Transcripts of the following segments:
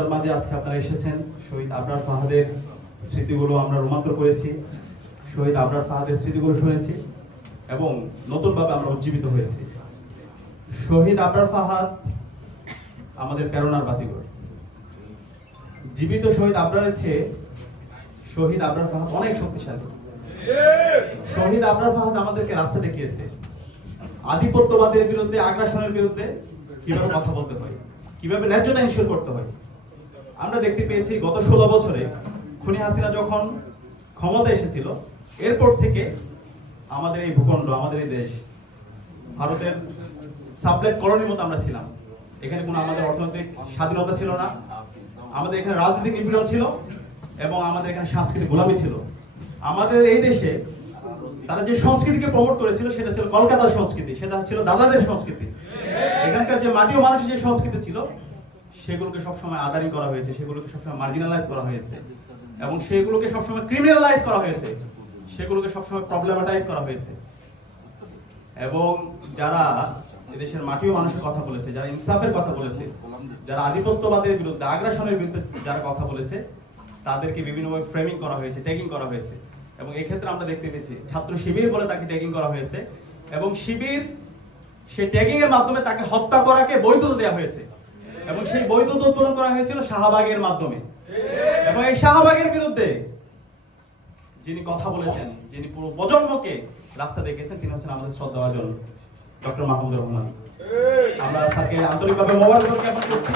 ব্যস্ততার মাঝে আজকে আপনারা এসেছেন। শহীদ আবরার ফাহাদের স্মৃতিগুলো আমরা রোমান্তর করেছি। শহীদ আবরার ফাহাদের স্মৃতিগুলো শুনেছি এবং নতুনভাবে আমরা উজ্জীবিত হয়েছি। শহীদ আবরার ফাহাদ আমাদের প্রেরণার বাতিঘর। জীবিত শহীদ আবরারের চেয়ে শহীদ আবরার ফাহাদ অনেক শক্তিশালী। শহীদ আবরার ফাহাদ আমাদেরকে রাস্তা দেখিয়েছে। আধিপত্যবাদের বিরুদ্ধে, আগ্রাসনের বিরুদ্ধে কীভাবে কথা বলতে হয়, কীভাবে ইনশিওর করতে হয় আমরা দেখতে পেয়েছি গত ষোলো বছরে খুনি হাসিনা যখন ক্ষমতা এসেছিল, এরপর থেকে আমাদের এই ভূখণ্ড, আমাদের এই দেশ, ভারতের সাবলেট কলোনির মতো আমরা ছিলাম। এখানে কোনো আমাদের অর্থনৈতিক স্বাধীনতা ছিল না। আমাদের এখানে রাজনৈতিক নিপীড়ন ছিল এবং আমাদের এখানে সাংস্কৃতিক গোলামি ছিল। আমাদের এই দেশে তারা যে সংস্কৃতিকে প্রমোট করেছিল সেটা ছিল কলকাতার সংস্কৃতি, সেটা ছিল দাদাদের সংস্কৃতি। এখানকার যে মাটি ও মানুষের যে সংস্কৃতি ছিল সেগুলোকে সবসময় আদারি করা হয়েছে, সেগুলোকে সবসময় মার্জিনালাইজ করা হয়েছে এবং সেগুলোকে সবসময় ক্রিমিনালাইজ করা হয়েছে, সেগুলোকে সবসময় প্রবলেমাটাইজ করা হয়েছে। এবং যারা এদেশের মাটি মানুষের কথা বলেছে, যারা ইনসাফের কথা বলেছে, যারা আধিপত্যবাদের বিরুদ্ধে, আগ্রাসনের বিরুদ্ধে যারা কথা বলেছে, তাদেরকে বিভিন্নভাবে ফ্রেমিং করা হয়েছে ট্যাগিং করা হয়েছে। এবং এক্ষেত্রে আমরা দেখতে পেয়েছি, ছাত্র শিবির বলে তাকে ট্যাগিং করা হয়েছে এবং শিবির সেই ট্যাগিং এর মাধ্যমে তাকে হত্যা করাকে বৈধতা দেওয়া হয়েছে। এবং সেই বৈধতা উত্তোলন করা হয়েছিল শাহবাগের মাধ্যমে। এবং এই শাহবাগের বিরুদ্ধে যিনি কথা বলেছেন, যিনি পুরো প্রজন্মকে রাস্তা দেখেছেন তিনি হচ্ছেন আমাদের শ্রদ্ধাভাজন ডক্টর মাহমুদুর রহমান। আমরা স্যারকে আন্তরিকভাবে মোবাইল জ্ঞাপন করছি।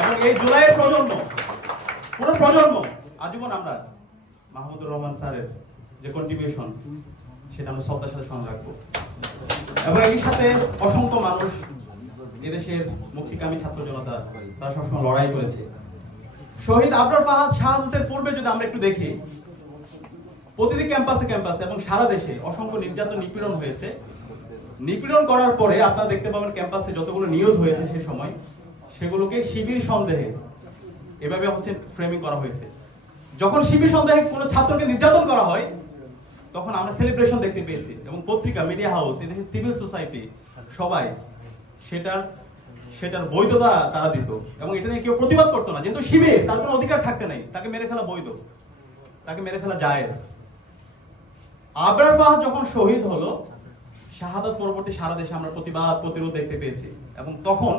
এবং এই জুলাইয়ের প্রজন্ম, পুরো প্রজন্ম, আজীবন আমরা মাহমুদুর রহমান স্যারের যে কন্ট্রিবিউশন সেটা আমরা শ্রদ্ধার সাথে স্মরণ রাখব। এবং একই সাথে অসংখ্য মানুষ এদেশের মুক্তিকামী ছাত্র জনতা তারা সবসময় লড়াই করেছে। শহীদ আবরার ফাহাদ শাহাদাতের পূর্বে যদি আমরা একটু দেখি, প্রতিটি ক্যাম্পাসে ক্যাম্পাসে এবং সারা দেশে অসংখ্য নির্যাতন, নিপীড়ন হয়েছে। নিপীড়ন করার পরে আপনারা দেখতে পাবেন ক্যাম্পাসে যতগুলো নিয়োগ হয়েছে সে সময়, সেগুলোকে শিবির সন্দেহে এভাবে হচ্ছে ফ্রেমিং করা হয়েছে। যখন শিবির সন্দেহে কোনো ছাত্রকে নির্যাতন করা হয়, তখন আমরা সেলিব্রেশন দেখতে পেয়েছি এবং পত্রিকা মিডিয়া হাউস এদেশের সিভিল সোসাইটি সবাই সেটার সেটার বৈধতা তারা দিত। এবং এটা নিয়ে কেউ প্রতিবাদ করতো না। যেহেতু শিবির, তার কোনো অধিকার থাকতে নাই। তাকে মেরে ফেলা বৈধ। তাকে মেরে ফেলা জায়েজ। আবরার ফাহাদ যখন শহীদ হলো, শাহাদাত পরবর্তী সারা দেশে আমরা প্রতিবাদ, প্রতিরোধ দেখতে পেয়েছি। এবং তখন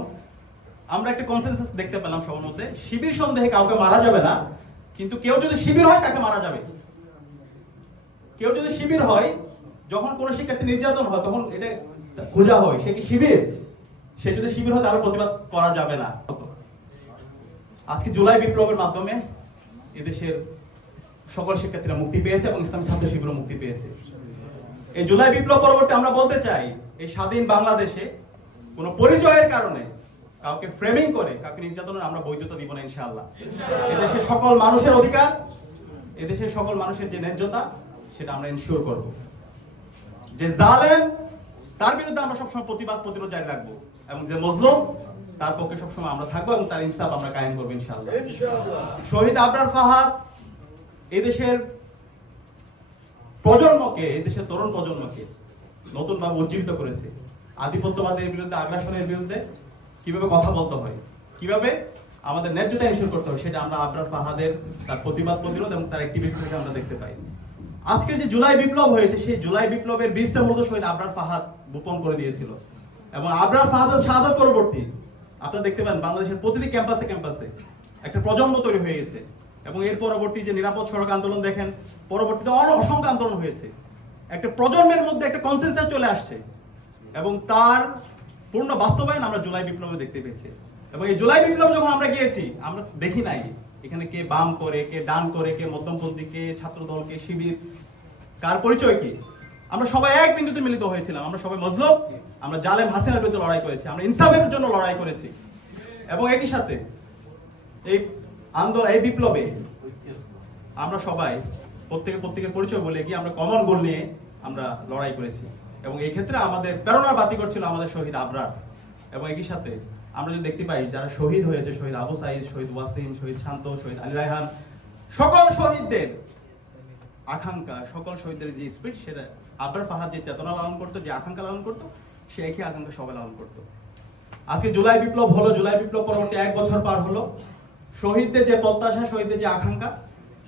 আমরা একটা কনসেনসাস দেখতে পেলাম সবার মধ্যে, শিবির সন্দেহে কাউকে মারা যাবে না, কিন্তু কেউ যদি শিবির হয়, তাকে মারা যাবে। কেউ যদি শিবির হয়, যখন কোনো শিক্ষার্থী নির্যাতন হয়, তখন এটা খোঁজা হয়, সে কি শিবির? সে যদি শিবির হয় তাহলে প্রতিবাদ করা যাবে না। আজকে জুলাই বিপ্লবের মাধ্যমে এদেশের সকল শিক্ষার্থীরা মুক্তি পেয়েছে এবং ইসলামী ছাত্র শিবিরও মুক্তি পেয়েছে। এই জুলাই বিপ্লব পরবর্তী আমরা বলতে চাই, এই স্বাধীন বাংলাদেশে কোন পরিচয়ের কারণে কাউকে ফ্রেমিং করে, কাউকে নির্যাতনের আমরা বৈধতা দিব না ইনশাআল্লাহ। এদেশের সকল মানুষের অধিকার এদেশের সকল মানুষের যে ন্যায্যতা, সেটা আমরা ইনশিওর করব। যে জালেম তার বিরুদ্ধে আমরা সবসময় প্রতিবাদ প্রতিরোধ জারি রাখব। এবং যে মজলুম তার পক্ষে সবসময় আমরা থাকব এবং তার ইনসাফ আমরা কায়েম করব ইনশাআল্লাহ। শহীদ আবরার ফাহাদ এদেশের প্রজন্মকে এদেশের তরুণ প্রজন্মকে নতুন ভাবে উজ্জীবিত করেছে। আধিপত্যবাদের বিরুদ্ধে আগ্রাসনের বিরুদ্ধে কীভাবে কথা বলতে হয় কীভাবে আমাদের ন্যায্যতা ইনশিওর করতে হয় সেটা আমরা আবরার ফাহাদের তার প্রতিবাদ প্রতিরোধ এবং তার অ্যাক্টিভিটি থেকে আমরা দেখতে পাই। আজকের যে জুলাই বিপ্লব হয়েছে, সেই জুলাই বিপ্লবের বীজটা মূলত শহীদ আবরার ফাহাদ বোপন করে দিয়েছিল। এবং আবরার ফাহাদের শাহাদাত পরবর্তী। আপনারা দেখতে পান, বাংলাদেশের প্রতিটি ক্যাম্পাসে ক্যাম্পাসে একটা প্রজন্ম তৈরি হয়ে গেছে। এবং এর পরবর্তী যে নিরাপদ সড়ক আন্দোলন দেখেন, পরবর্তীতে অনেক অসংখ্য আন্দোলন হয়েছে। একটা প্রজন্মের মধ্যে একটা কনসেন্সাস চলে আসছে। এবং তার পূর্ণ বাস্তবায়ন আমরা জুলাই বিপ্লবে দেখতে পেয়েছি। এবং এই জুলাই বিপ্লব যখন আমরা গিয়েছি, আমরা দেখি নাই। এখানে কে বাম করে, কে ডান করে, কে মধ্যমপন্থী, কে ছাত্রদল, কে শিবির, কার পরিচয় কি? আমরা সবাই এক বিন্দুতে মিলিত হয়েছিলাম। আমরা সবাই মজলুম, আমরা জালেম হাসিনার বিরুদ্ধে লড়াই করেছি, আমরা ইনসাফের জন্য লড়াই করেছি। এবং একই সাথে এই আন্দোলন, এই বিপ্লবে আমরা সবাই প্রত্যেকে প্রত্যেকের পরিচয় বলে গিয়ে আমরা কমন গোল নিয়ে আমরা লড়াই করেছি। এবং এই ক্ষেত্রে আমাদের প্রেরণার বাতি করছিল আমাদের শহীদ আবরার। এবং একই সাথে আমরা যদি দেখতে পাই যারা শহীদ হয়েছে, শহীদ আবু সাইদ, শহীদ ওয়াসিম, শহীদ শান্ত, শহীদ আলী রায়হান, সকল শহীদদের আকাঙ্ক্ষা, সকল শহীদদের যে স্পিড সেটা আবরার ফাহাদ যে চেতনা লালন করতো, যে আকাঙ্ক্ষা লালন করতো, সে একই আকাঙ্ক্ষা সবাই লালন করতো। আজকে জুলাই বিপ্লব হলো, জুলাই বিপ্লব পরবর্তী এক বছর পার হলো। শহীদদের যে প্রত্যাশা, শহীদদের যে আকাঙ্ক্ষা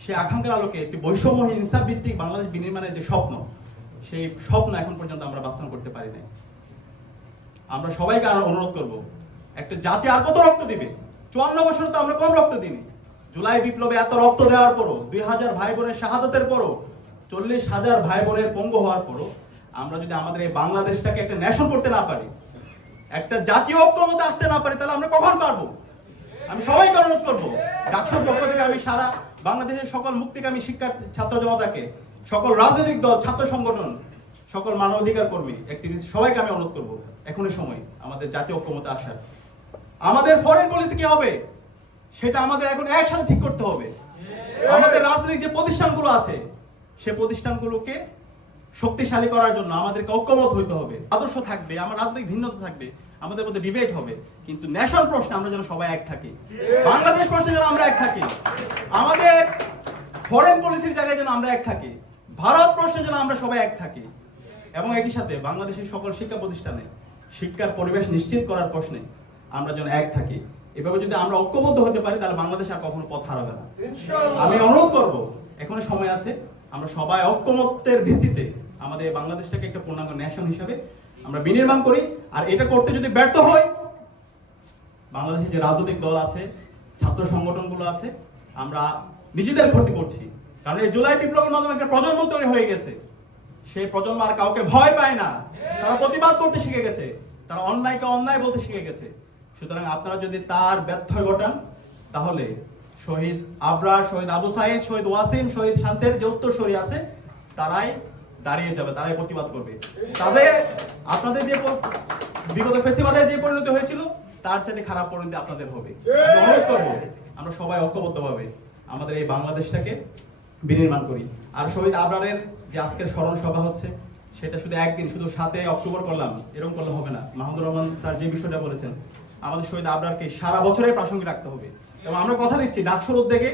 সেই আকাঙ্ক্ষার আলোকে একটি বৈষম্যহীন ইনসাফ ভিত্তিক বাংলাদেশ বিনির্মাণের যে স্বপ্ন, সেই স্বপ্ন এখন পর্যন্ত আমরা বাস্তবায়ন করতে পারি নাই। আমরা সবাইকে আর অনুরোধ করব একটা জাতি আর কত রক্ত দিবে? চুয়ান্ন বছর তো আমরা কম রক্ত দিইনি। জুলাই বিপ্লবে এত রক্ত দেওয়ার পরও, দুই হাজার ভাই বোনের শাহাদাতের পরও, চল্লিশ হাজার ভাই বোনের পঙ্গু হওয়ার পরও, আমরা যদি আমাদের এই বাংলাদেশটাকে একটা ন্যাশন করতে না পারি, একটা জাতীয় ঐক্যমতে আসতে না পারি, তাহলে আমরা কখন পারব? আমি সবাইকে অনুরোধ করব, ডাকসুর পক্ষ থেকে আমি সারা বাংলাদেশের সকল মুক্তিকামী শিক্ষার্থী, ছাত্র জনতাকে, সকল রাজনৈতিক দল, ছাত্র সংগঠন, সকল মানবাধিকার কর্মী অ্যাক্টিভিস্ট সবাইকে আমি অনুরোধ করব, এখনই সময় আমাদের জাতীয় ঐক্যমতে আসার। আমাদের ফরেন পলিসি কি হবে? সেটা আমাদের এখন একসাথে ঠিক করতে হবে। আমাদের রাজনৈতিক যে প্রতিষ্ঠানগুলো আছে, সে প্রতিষ্ঠানগুলোকে শক্তিশালী করার জন্য আমাদেরকে ঐক্যমত হইতে হবে। আদর্শ থাকবে, আমার রাজনৈতিক ভিন্নতা থাকবে, আমাদের মধ্যে ডিবেট হবে। কিন্তু ন্যাশনাল প্রশ্নে আমরা যেন সবাই এক থাকি। বাংলাদেশ প্রশ্নে যেন আমরা এক থাকি। আমাদের ফরেন পলিসির জায়গায় যেন আমরা এক থাকি। ভারত প্রশ্নে যেন আমরা সবাই এক থাকি। এবং একই সাথে বাংলাদেশের সকল শিক্ষা প্রতিষ্ঠানে শিক্ষার পরিবেশ নিশ্চিত করার প্রশ্নে আমরা যেন এক থাকি। এভাবে যদি আমরা ঐক্যবদ্ধ হতে পারি তাহলে বাংলাদেশ আর কখনো পথ হারাবে না। আমি অনুরোধ করব এখনও সময় আছে আমরা সবাই ঐক্যমত্যের ভিত্তিতে আমাদের বাংলাদেশটাকে একটা পূর্ণাঙ্গ ন্যাশন হিসাবে আমরা বিনির্মাণ করি। আর এটা করতে যদি ব্যর্থ হয় বাংলাদেশের যে রাজনৈতিক দল আছে ছাত্র সংগঠনগুলো আছে আমরা নিজেদের ক্ষতি করছি। কারণ এই জুলাই বিপ্লবের মাধ্যমে একটা প্রজন্ম তৈরি হয়ে গেছে। সেই প্রজন্ম আর কাউকে ভয় পায় না। তারা প্রতিবাদ করতে শিখে গেছে। তারা অন্যায়কে অন্যায় বলতে শিখে গেছে। সুতরাং আপনারা যদি তার ব্যর্থ ঘটান, তাহলে শহীদ আবরার, শহীদ আবু সাইদ, শহীদ ওয়াসিম, শহীদ শান্তের যে উত্তরসূরি আছে, তারাই দাঁড়িয়ে যাবে, তারাই প্রতিবাদ করবে। তবে আপনাদের যে বিগত ফেস্টিভালে যে পরিণতি হয়েছিল, তার চাইতে খারাপ পরিণতি আপনাদের হবে। আমরা সবাই ঐক্যবদ্ধভাবে আমাদের এই বাংলাদেশটাকে বিনির্মাণ করি। আর শহীদ আবরারের যে আজকের স্মরণ সভা হচ্ছে, সেটা শুধু একদিন, শুধু সাতে অক্টোবর করলাম, এরকম করলে হবে না। মাহমুদুর রহমান স্যার যে বিষয়টা বলেছেন আমাদের শহীদ আবরারকে সারা বছরের প্রাসঙ্গিক রাখতে হবে। এবং আমরা কথা দিচ্ছি ডাকসুর উদ্যোগে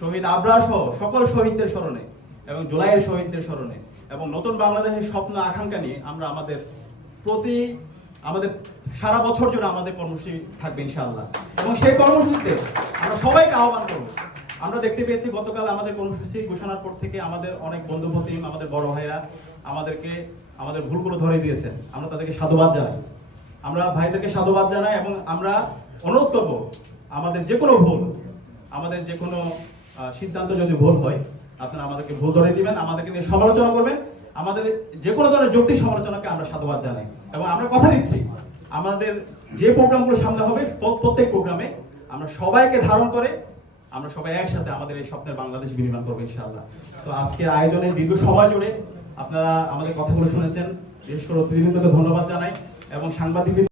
শহীদ আবরার সহ সকল শহীদদের স্মরণে এবং জুলাইয়ের শহীদদের স্মরণে এবং নতুন বাংলাদেশের স্বপ্ন, আকাঙ্ক্ষা নিয়ে আমরা আমাদের প্রতি, আমাদের সারা বছর জুড়ে আমাদের কর্মসূচি থাকবে ইনশাআল্লাহ। এবং সেই কর্মসূচিতে আমরা সবাইকে আহ্বান করব। আমরা দেখতে পেয়েছি গতকাল আমাদের কর্মসূচি ঘোষণার পর থেকে আমাদের অনেক বন্ধু আমাদের বড় ভাইয়া আমাদেরকে, আমাদের ভুলগুলো ধরে দিয়েছেন। আমরা তাদেরকে সাধুবাদ জানাই। আমরা ভাইদেরকে সাধুবাদ জানাই এবং আমরা অনুরোধ করব আমাদের যে কোনো ভুল, আমাদের যে কোনো সিদ্ধান্ত যদি ভুল হয়, আপনারা আমাদেরকে ভুল ধরে দিবেন, আমাদেরকে নিয়ে সমালোচনা করবেন। আমাদের যে কোনো ধরনের যুক্তি সমালোচনাকে আমরা সাধুবাদ জানাই। এবং আমরা কথা দিচ্ছি, আমাদের যে প্রোগ্রামগুলো সামনে হবে প্র- প্রত্যেক প্রোগ্রামে আমরা সবাইকে ধারণ করে, আমরা সবাই একসাথে আমাদের এই স্বপ্নের বাংলাদেশ বিনির্মাণ করব ইনশাআল্লাহ। তো আজকের আয়োজনে দীর্ঘ সময় জুড়ে আপনারা আমাদের কথাগুলো শুনেছেন। বিশেষ করে অতিথিবৃন্দকে ধন্যবাদ জানাই। এবং সাংবাদিক